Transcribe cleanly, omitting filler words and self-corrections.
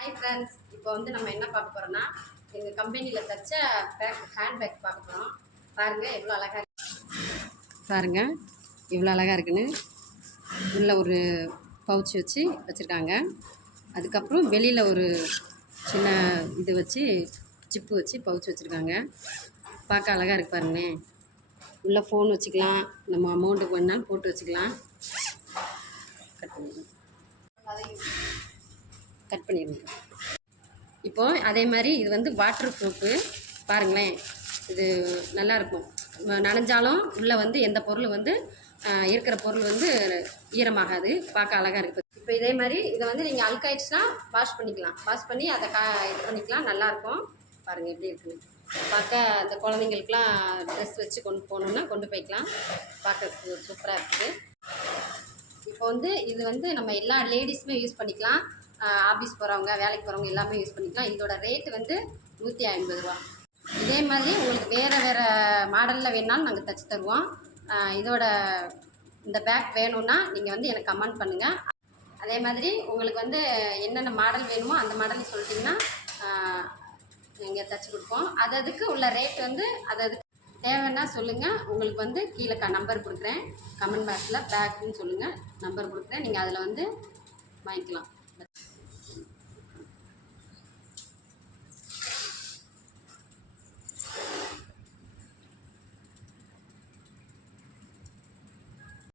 Hi friends, இப்போ வந்து நம்ம என்ன பார்க்க போகிறோம்னா எங்கள் கம்பெனியில் தைச்ச ஹேண்ட் பேக் பார்க்க போகிறோம். பாருங்கள் எவ்வளோ அழகாக பாருங்கள் எவ்வளோ அழகாக இருக்குன்னு. உள்ள ஒரு பவுச் வச்சுருக்காங்க. அதுக்கப்புறம் வெளியில் ஒரு சின்ன இது வச்சு ஜிப்பு வச்சு பவுச் வச்சுருக்காங்க. பார்க்க அழகாக இருக்கு பாருங்களேன். உள்ளே ஃபோன் வச்சுக்கலாம், நம்ம அமௌண்ட்டுக்கு வேணாலும் போட்டு வச்சுக்கலாம். கட் பண்ணிடுங்க. இப்போது அதே மாதிரி இது வந்து வாட்டர் ப்ரூஃபு. பாருங்களேன், இது நல்லாயிருக்கும். நனைஞ்சாலும் உள்ளே வந்து எந்த பொருள் வந்து இருக்கிற பொருள் வந்து ஈரமாகாது. பார்க்க அழகாக இருக்குது. இப்போ இதே மாதிரி இதை வந்து நீங்கள் அழுக்காயிடுச்சுன்னா வாஷ் பண்ணிக்கலாம். வாஷ் பண்ணி அதை இது பண்ணிக்கலாம். நல்லாயிருக்கும். பாருங்கள் எப்படி இருக்குது. பார்க்க அந்த குழந்தைங்களுக்குலாம் ட்ரெஸ் வச்சு கொண்டு போகணுன்னா கொண்டு போய்க்கலாம். பார்க்க சூப்பராக இருக்குது. இப்போ வந்து இது வந்து நம்ம எல்லா லேடிஸுமே யூஸ் பண்ணிக்கலாம். ஆஃபீஸ் போகிறவங்க, வேலைக்கு போகிறவங்க எல்லாமே யூஸ் பண்ணிக்கலாம். இதோட ரேட்டு வந்து 150 ரூபா. இதே மாதிரி உங்களுக்கு வேறு மாடலில் வேணாலும் நாங்கள் தைச்சி தருவோம். இதோட இந்த பேக் வேணும்னா நீங்கள் வந்து எனக்கு கமெண்ட் பண்ணுங்கள். அதே மாதிரி உங்களுக்கு வந்து என்னென்ன மாடல் வேணுமோ அந்த மாடல் சொல்லிட்டிங்கன்னா நீங்கள் தைச்சி கொடுப்போம். அதுக்கு உள்ள ரேட் வந்து அதுக்கு தேவைன்னா சொல்லுங்கள். உங்களுக்கு வந்து கீழே நம்பர் கொடுக்குறேன். கமெண்ட் பாக்ஸில் பேக்குன்னு சொல்லுங்கள், நம்பர் கொடுக்குறேன். நீங்கள் அதில் வந்து வாங்கிக்கலாம்.